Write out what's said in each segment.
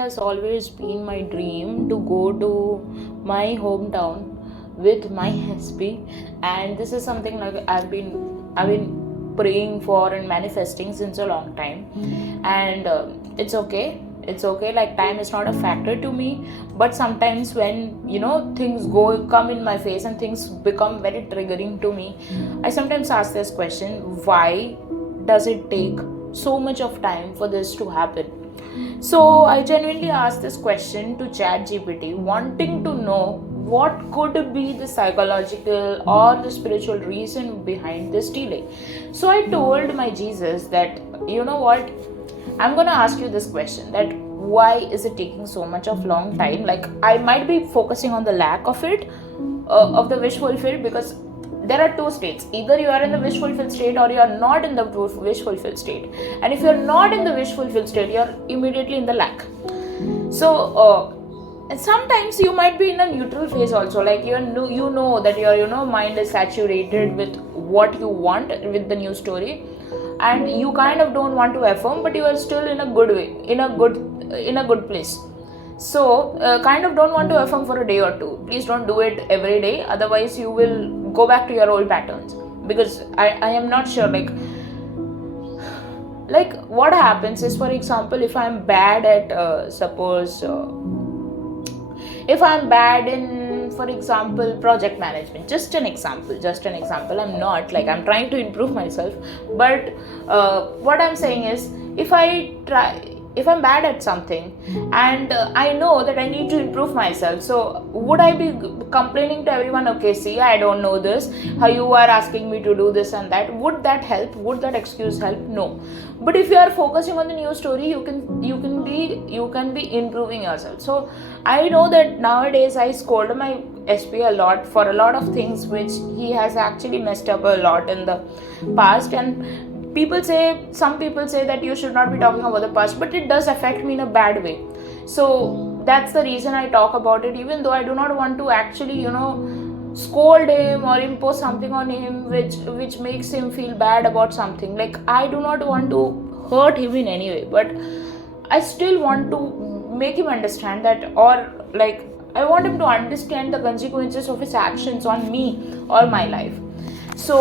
Has always been my dream to go to my hometown with my SP, and this is something like I've been praying for and manifesting since a long time. And it's okay, it's okay, like time is not a factor to me. But sometimes when things go come in my face and things become very triggering to me, I sometimes ask this question: why does it take so much of time for this to happen? So I genuinely asked this question to ChatGPT, wanting to know what could be the psychological or the spiritual reason behind this delay. So I told my Jesus that, you know what, I'm gonna ask you this question, that why is it taking so much of long time? Like, I might be focusing on the lack of it, of the wish fulfilled, because there are two states: either you are in the wish fulfilled state or you are not in the wish fulfilled state. And if you're not in the wish fulfilled state, you're immediately in the lack. So and sometimes you might be in a neutral phase also, like you know that your mind is saturated with what you want with the new story, and you kind of don't want to affirm, but you are still in a good way, in a good place. So kind of don't want to affirm for a day or two. Please don't do it every day, otherwise you will go back to your old patterns. Because I am not sure, like what happens is, for example, if I'm bad at suppose if I'm bad in, for example, project management, just an example, I'm not, like, I'm trying to improve myself. But what I'm saying is, if I'm bad at something, and I know that I need to improve myself, so would I be complaining to everyone, okay, see, I don't know this, how you are asking me to do this and that? Would that help? Would that excuse help? No. But if you are focusing on the new story, you can be improving yourself. So I know that nowadays I scold my SP a lot for a lot of things which he has actually messed up a lot in the past. And some people say that you should not be talking about the past, but it does affect me in a bad way. So that's the reason I talk about it, even though I do not want to actually scold him or impose something on him which makes him feel bad about something. Like, I do not want to hurt him in any way, but I still want to make him understand that, or like, I want him to understand the consequences of his actions on me or my life. So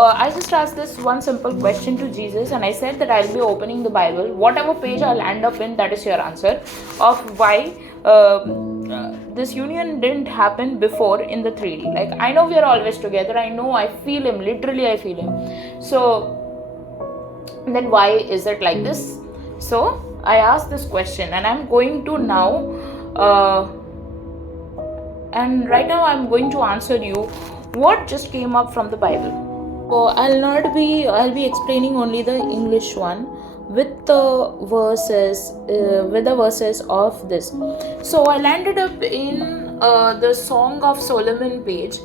I just asked this one simple question to Jesus, and I said that I'll be opening the Bible. Whatever page I'll end up in, that is your answer of why this union didn't happen before in the 3D. Like, I know we are always together. I know, I feel him. Literally, I feel him. So then why is it like this? So I asked this question, and I'm going to now, and right now I'm going to answer you what just came up from the Bible. So I'll be explaining only the English one with the verses of this. So I landed up in the Song of Solomon page,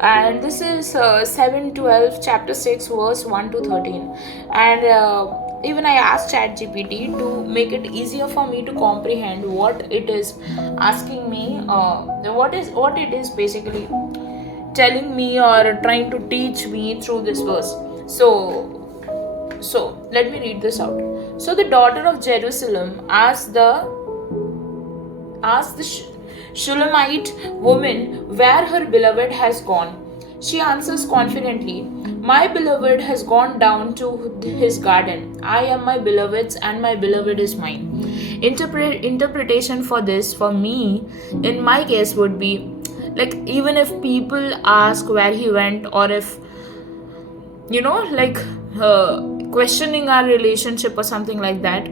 and this is 7:12 chapter 6 verse 1 to 13. And even I asked ChatGPT to make it easier for me to comprehend what it is asking me, what it is basically telling me or trying to teach me through this verse. So let me read this out. So the daughter of Jerusalem asked the Shulamite woman where her beloved has gone. She answers confidently, my beloved has gone down to his garden. I am my beloved's and my beloved is mine. Interpretation for this, for me, in my case, would be like, even if people ask where he went, or if questioning our relationship or something like that,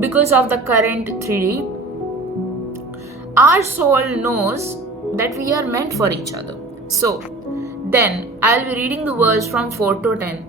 because of the current 3D, our soul knows that we are meant for each other. So then I'll be reading the verse from 4 to 10.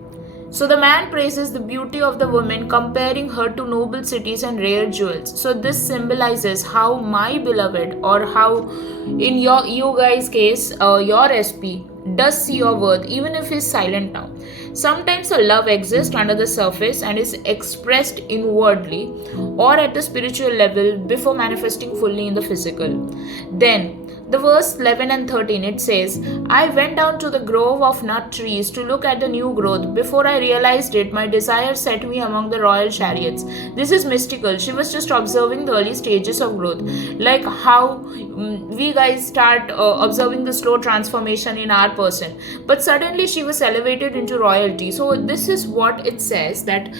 So the man praises the beauty of the woman, comparing her to noble cities and rare jewels. So this symbolizes how my beloved, or how in you guys case, your SP does see your worth, even if he's silent now. Sometimes the love exists under the surface and is expressed inwardly or at the spiritual level before manifesting fully in the physical. Then the verse 11 and 13, it says, I went down to the grove of nut trees to look at the new growth. Before I realized it, my desire set me among the royal chariots. This is mystical. She was just observing the early stages of growth, like how we guys start observing the slow transformation in our person. But suddenly she was elevated into royalty. So this is what it says, that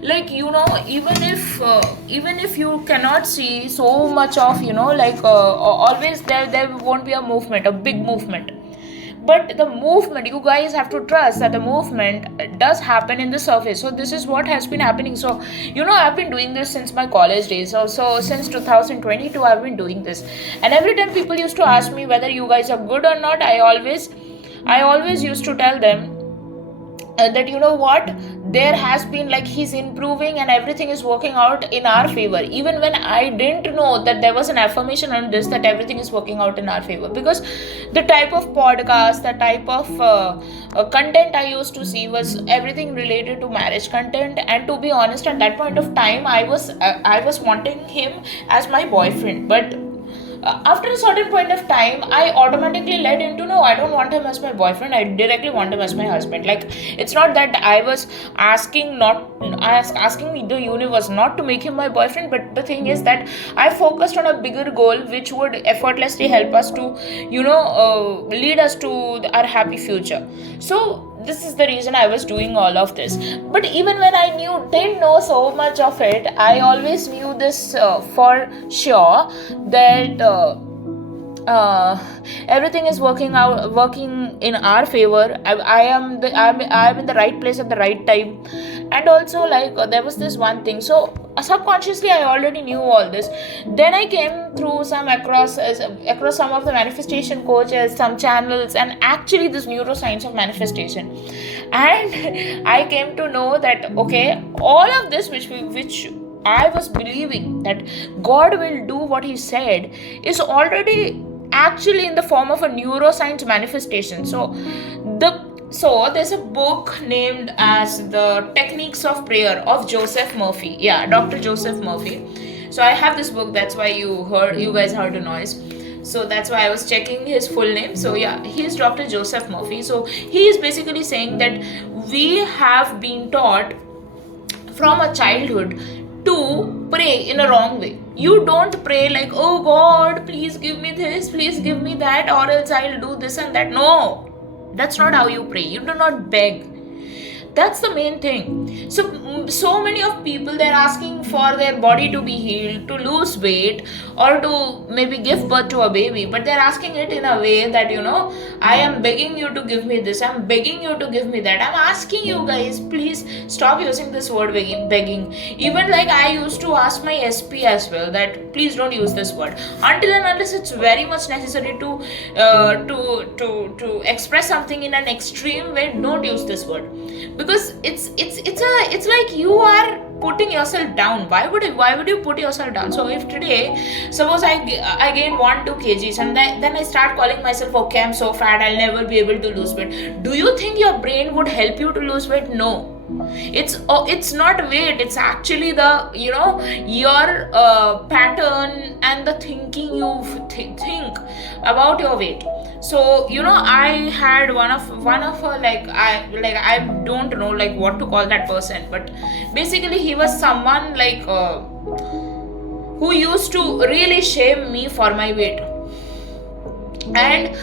like, even if you cannot see so much of, always there won't be a movement, a big movement, but the movement, you guys have to trust that the movement does happen in the surface. So this is what has been happening. So I've been doing this since my college days. So since 2022 I've been doing this, and every time people used to ask me whether you guys are good or not, I always used to tell them that what, there has been, like, he's improving and everything is working out in our favor, even when I didn't know that there was an affirmation on this, that everything is working out in our favor. Because the type of podcast, the type of content I used to see was everything related to marriage content, and to be honest, at that point of time I was wanting him as my boyfriend. But after a certain point of time, I automatically led into, no, I don't want him as my boyfriend, I directly want him as my husband. Like, it's not that I was asking the universe not to make him my boyfriend, but the thing is that I focused on a bigger goal which would effortlessly help us to lead us to our happy future. So this is the reason I was doing all of this. But even when I didn't know so much of it, I always knew this for sure, that everything is working in our favor. I'm in the right place at the right time. And also, like, there was this one thing. So subconsciously I already knew all this. Then I came through across some of the manifestation coaches, some channels, and actually this neuroscience of manifestation, and I came to know that, okay, all of this which I was believing that God will do what he said is already actually in the form of a neuroscience manifestation. So there's a book named as The Techniques of Prayer of Joseph Murphy. Yeah, Dr. Joseph Murphy. So I have this book, that's why you guys heard a noise. So that's why I was checking his full name. So yeah, he is Dr. Joseph Murphy. So he is basically saying that we have been taught from a childhood to pray in a wrong way. You don't pray like, oh God, please give me this, please give me that, or else I'll do this and that. No, that's not how you pray. You do not beg. That's the main thing. So many of people, they're asking for their body to be healed, to lose weight, or to maybe give birth to a baby, but they're asking it in a way that, I am begging you to give me this, I'm begging you to give me that. I'm asking you guys, please stop using this word begging. Even like I used to ask my SP as well, that please don't use this word until and unless it's very much necessary to express something in an extreme way. Don't use this word, because it's like you are putting yourself down. Why would you put yourself down? So if today, suppose I gain 1-2 kgs, and then I start calling myself, okay, I'm so fat, I'll never be able to lose weight. Do you think your brain would help you to lose weight? No. It's not weight, it's actually the your pattern and the thinking you think about your weight. So I had one of I don't know like what to call that person, but basically he was someone like who used to really shame me for my weight. And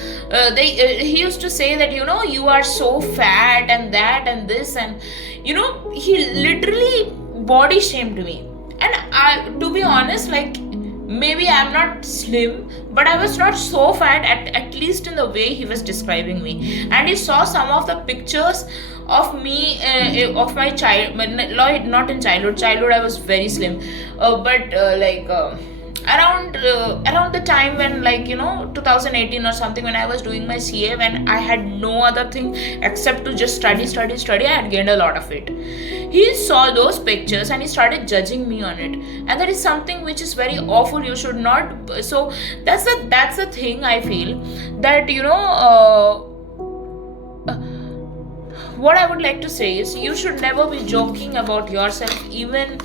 he used to say that you are so fat and that and this, and he literally body shamed me. And to be honest, like, maybe I'm not slim, but I was not so fat, at least in the way he was describing me. And he saw some of the pictures of me, of my child, not in childhood I was very slim, but around the time when 2018 or something, when I was doing my CA, when I had no other thing except to just study, I had gained a lot of weight. He saw those pictures and he started judging me on it, and that is something which is very awful. You should not. So that's the thing I feel, that what I would like to say is, you should never be joking about yourself, even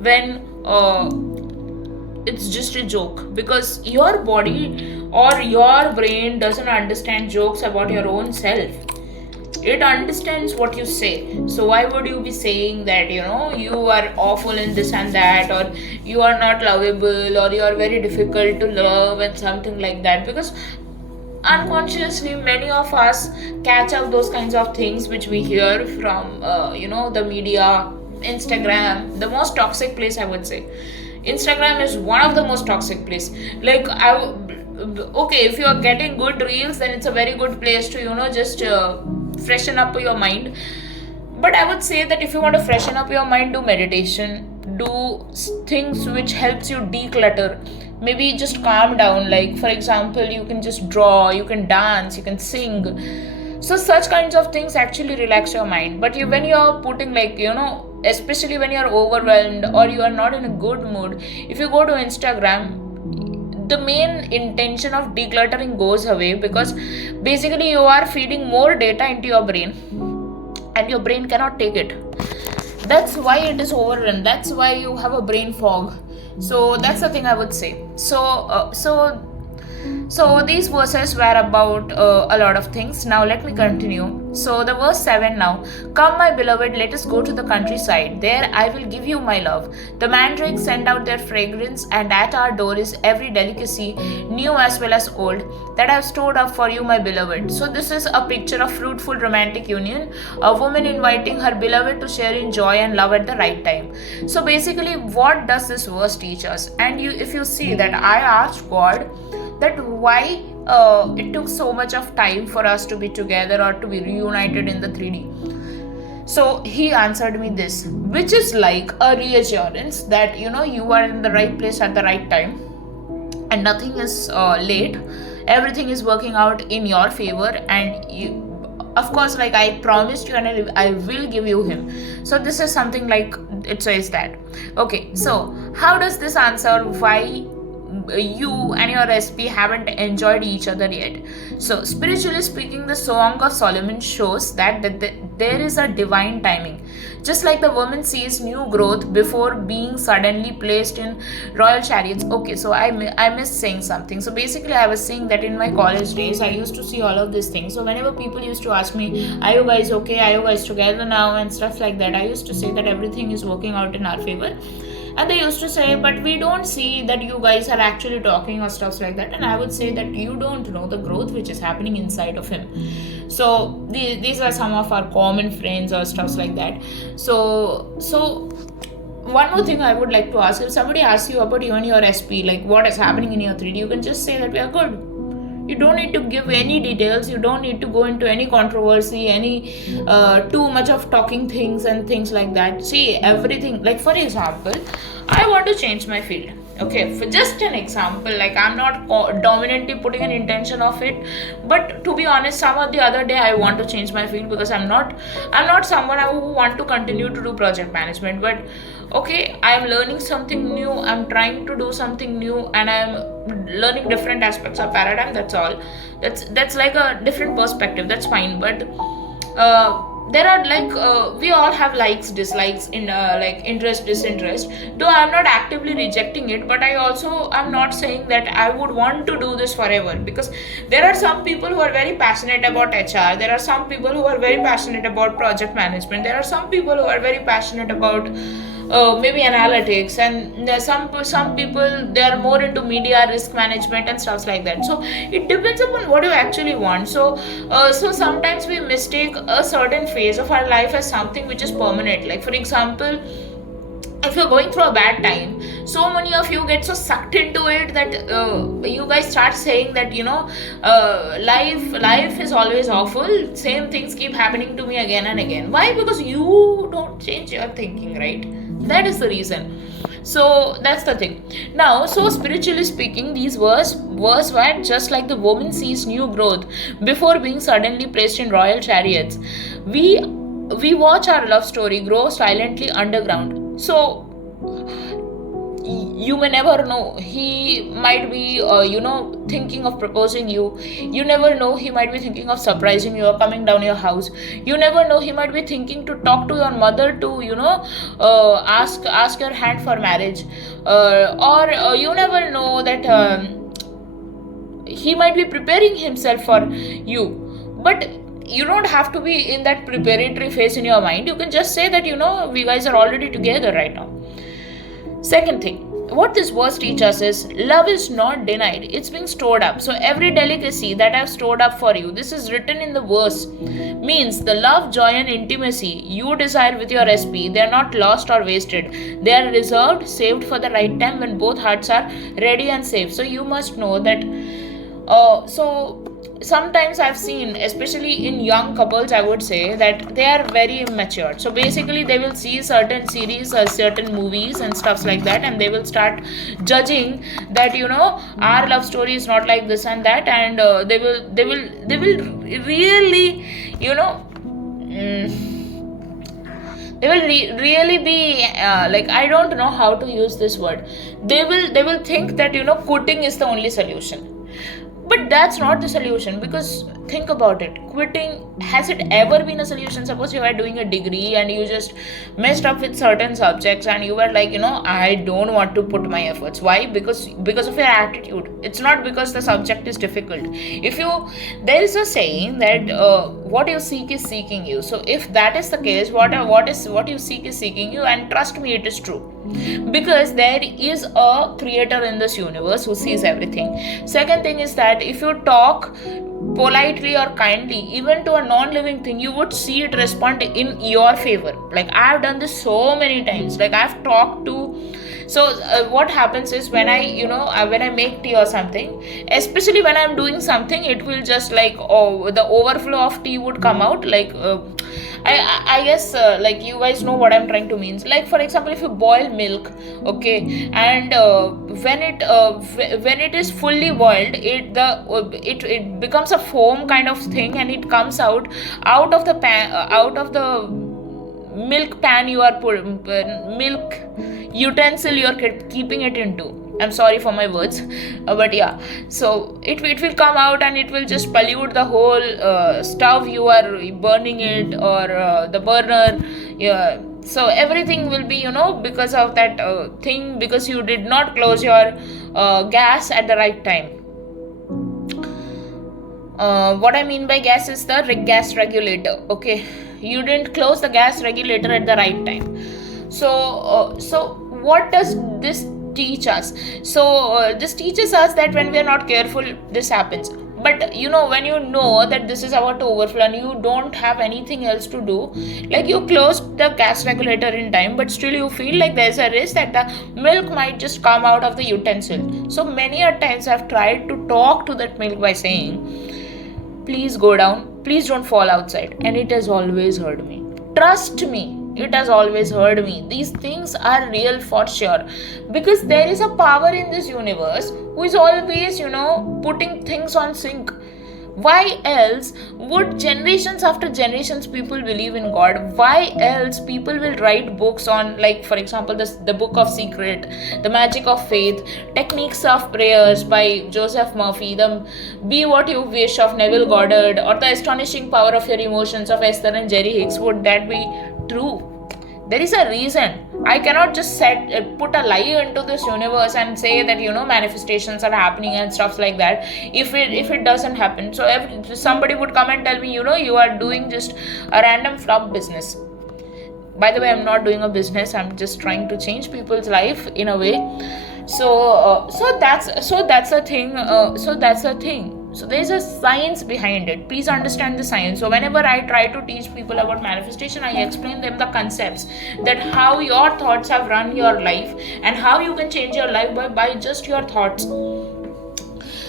when it's just a joke, because your body or your brain doesn't understand jokes about your own self. It understands what you say. So why would you be saying that, you are awful in this and that, or you are not lovable, or you are very difficult to love, and something like that? Because unconsciously many of us catch up those kinds of things which we hear from the media. Instagram, the most toxic place, I would say. Instagram is one of the most toxic place. Like, okay, if you are getting good reels, then it's a very good place to just freshen up your mind. But I would say that if you want to freshen up your mind, do meditation, do things which helps you declutter. Maybe just calm down. Like, for example, you can just draw, you can dance, you can sing. So such kinds of things actually relax your mind. But when you're putting, like, especially when you're overwhelmed or you are not in a good mood, if you go to Instagram, the main intention of decluttering goes away, because basically you are feeding more data into your brain and your brain cannot take it. That's why it is overrun. That's why you have a brain fog. So that's the thing I would say. So these verses were about a lot of things. Now let me continue. So the verse 7 now. Come, my beloved, let us go to the countryside. There I will give you my love. The mandrakes send out their fragrance, and at our door is every delicacy, new as well as old, that I have stored up for you, my beloved. So this is a picture of fruitful romantic union. A woman inviting her beloved to share in joy and love at the right time. So basically, what does this verse teach us? And if you see that I asked God that why it took so much of time for us to be together or to be reunited in the 3D. So he answered me this, which is like a reassurance that you are in the right place at the right time, and nothing is late. Everything is working out in your favor, and you, of course, like I promised you, and I will give you him. So this is something like it says that. Okay, so how does this answer why you and your SP haven't enjoyed each other yet? So spiritually speaking, the Song of Solomon shows that there is a divine timing. Just like the woman sees new growth before being suddenly placed in royal chariots. Okay, so I missed saying something. So basically I was saying that in my college days I used to see all of these things. So whenever people used to ask me, are you guys okay, are you guys together now, and stuff like that, I used to say that everything is working out in our favor. And they used to say, but we don't see that you guys are actually talking or stuff like that. And I would say that you don't know the growth which is happening inside of him. So these are some of our common friends or stuff like that. So one more thing I would like to ask, if somebody asks you about you and your SP, like what is happening in your 3D, you can just say that we are good. You don't need to give any details. You don't need to go into any controversy, any too much of talking things and things like that. See, everything, like for example, I want to change my field. Okay, for just an example, like I'm not dominantly putting an intention of it, but to be honest, some of the other day I want to change my field, because I'm not someone who want to continue to do project management. But okay, I'm learning something new, I'm trying to do something new, and I'm learning different aspects of paradigm. That's all. That's like a different perspective. That's fine. But there are like we all have likes, dislikes, in like interest, disinterest. Though I'm not actively rejecting it, but I'm not saying that I would want to do this forever, because there are some people who are very passionate about HR. There are some people who are very passionate about project management. There are some people who are very passionate about maybe analytics, and there are some people, they are more into media, risk management and stuff like that. So it depends upon what you actually want. So sometimes we mistake a certain phase of our life as something which is permanent. Like for example, if you're going through a bad time, so many of you get so sucked into it that you guys start saying that life is always awful, same things keep happening to me again and again. Why? Because you don't change your thinking, right? That is the reason. So that's the thing. Now, so spiritually speaking, these verse were just like the woman sees new growth before being suddenly placed in royal chariots. We watch our love story grow silently underground. So you may never know, he might be thinking of proposing you. You never know, he might be thinking of surprising you or coming down your house. You never know, he might be thinking to talk to your mother to ask your hand for marriage, or you never know that he might be preparing himself for you. But you don't have to be in that preparatory phase in your mind. You can just say that we guys are already together right now. Second thing, what this verse teaches us is love is not denied, it's being stored up. So every delicacy that I've stored up for you, this is written in the verse, means the love, joy and intimacy you desire with your SP, they are not lost or wasted. They are reserved, saved for the right time when both hearts are ready and safe. So you must know that so sometimes I've seen, especially in young couples, I would say that they are very immature. So basically they will see certain series or certain movies and stuffs like that, and they will start judging that our love story is not like this and that, and they will really they will really be like, I don't know how to use this word. They will think that quitting is the only solution. But that's not the solution, because think about it. Quitting, has it ever been a solution? Suppose you are doing a degree and you just messed up with certain subjects and you were like, I don't want to put my efforts. Why? Because of your attitude. It's not because the subject is difficult. There is a saying that what you seek is seeking you. So if that is the case, what you seek is seeking you, and trust me, it is true. Because there is a creator in this universe who sees everything. Second thing is that if you talk politely or kindly even to a non-living thing, you would see it respond in your favor. Like, I've done this so many times. Like, I've talked to what happens is, when I make tea or something, especially when I'm doing something, it will just like, the overflow of tea would come out. Like I guess like you guys know what I'm trying to mean. Like, for example, if you boil milk, okay, and when it is fully boiled, it becomes a foam kind of thing, and it comes out of the pan, out of the milk pan you are milk utensil you are keeping it into. I'm sorry for my words, but yeah, so it will come out and it will just pollute the whole stove you are burning it, or the burner. Yeah, so everything will be because of that thing, because you did not close your gas at the right time. What I mean by gas is the gas regulator. Okay, you didn't close the gas regulator at the right time. So what does this teach us? So this teaches us that when we are not careful, this happens. But when you know that this is about to overflow and you don't have anything else to do, like you closed the gas regulator in time, but still you feel like there's a risk that the milk might just come out of the utensil. So many a times I've tried to talk to that milk by saying, please go down, please don't fall outside, and it has always heard me. Trust me, it has always heard me. These things are real for sure, because there is a power in this universe who is always putting things on sync. Why else would generations after generations people believe in God? Why else people will write books on, like, for example, the Book of Secret, The Magic of Faith, Techniques of Prayers by Joseph Murphy, the Be What You Wish of Neville Goddard, or The Astonishing Power of Your Emotions of Esther and Jerry Hicks? Would that be true? There is a reason. I cannot just put a lie into this universe and say that manifestations are happening and stuff like that if it doesn't happen. So if somebody would come and tell me you are doing just a random flop business. By the way, I'm not doing a business. I'm just trying to change people's life in a way. So that's a thing. That's a thing. So there's a science behind it. Please understand the science. So whenever I try to teach people about manifestation, I explain them the concepts, that how your thoughts have run your life and how you can change your life by just your thoughts.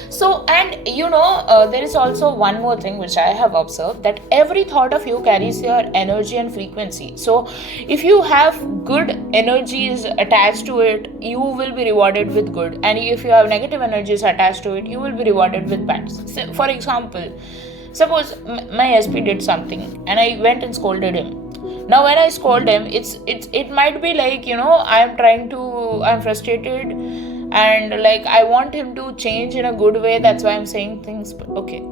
So, and there is also one more thing which I have observed, that every thought of you carries your energy and frequency. So if you have good energies attached to it, you will be rewarded with good, and if you have negative energies attached to it, you will be rewarded with bad. So, for example, suppose my SP did something and I went and scolded him. Now when I scold him, it might be like, I'm frustrated, and like I want him to change in a good way, that's why I'm saying things, but okay.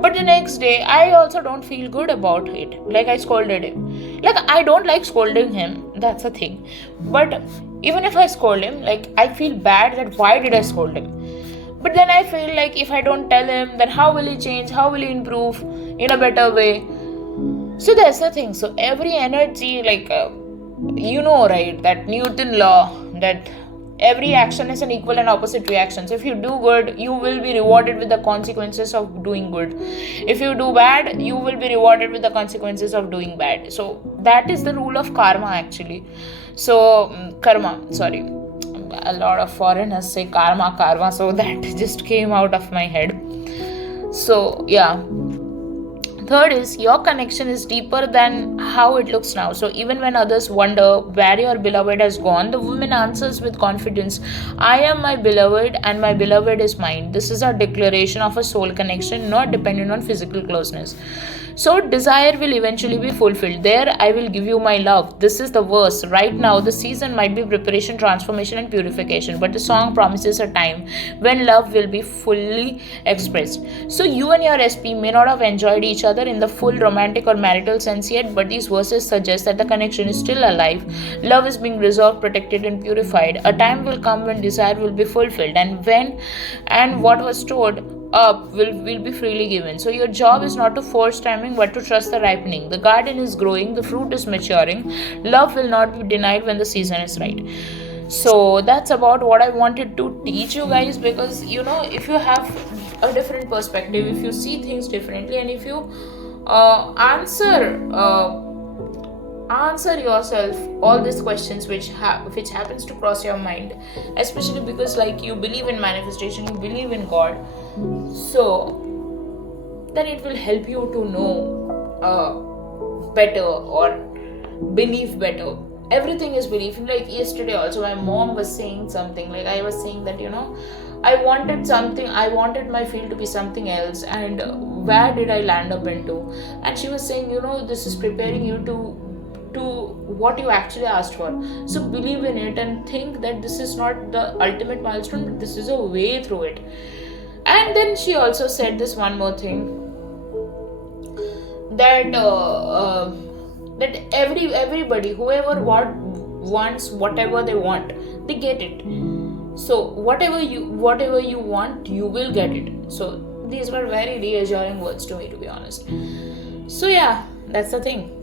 But the next day, I also don't feel good about it. Like, I scolded him. Like, I don't like scolding him. That's the thing. But even if I scold him, like, I feel bad that why did I scold him? But then I feel like if I don't tell him, then how will he change? How will he improve in a better way? So that's the thing. So every energy, like, right, that Newton law, that every action is an equal and opposite reaction. So if you do good, you will be rewarded with the consequences of doing good. If you do bad, you will be rewarded with the consequences of doing bad. So that is the rule of karma, actually. So karma, sorry, a lot of foreigners say karma, so that just came out of my head. So yeah. Third is, your connection is deeper than how it looks now. So even when others wonder where your beloved has gone, the woman answers with confidence, I am my beloved and my beloved is mine. This is a declaration of a soul connection, not dependent on physical closeness. So desire will eventually be fulfilled. There I will give you my love. This is the verse. Right now the season might be preparation, transformation and purification, but the song promises a time when love will be fully expressed. So you and your SP may not have enjoyed each other in the full romantic or marital sense yet, but these verses suggest that the connection is still alive. Love is being resolved, protected and purified. A time will come when desire will be fulfilled, and what was stored up will be freely given. So your job is not to force timing but to trust the ripening. The garden is growing, the fruit is maturing. Love will not be denied when the season is right. So that's about what I wanted to teach you guys, because if you have a different perspective, if you see things differently, and if you answer yourself all these questions which happens to cross your mind, especially because like you believe in manifestation, you believe in God, so then it will help you to know better or believe better. Everything is belief. Like yesterday also my mom was saying something, like I was saying that I wanted something, I wanted my field to be something else, and where did I land up into? And she was saying, this is preparing you to what you actually asked for. So believe in it and think that this is not the ultimate milestone, but this is a way through it. And then she also said this one more thing, that that everybody, whoever wants whatever they want, they get it. So whatever you want, you will get it. So these were very reassuring words to me, to be honest. So yeah, that's the thing.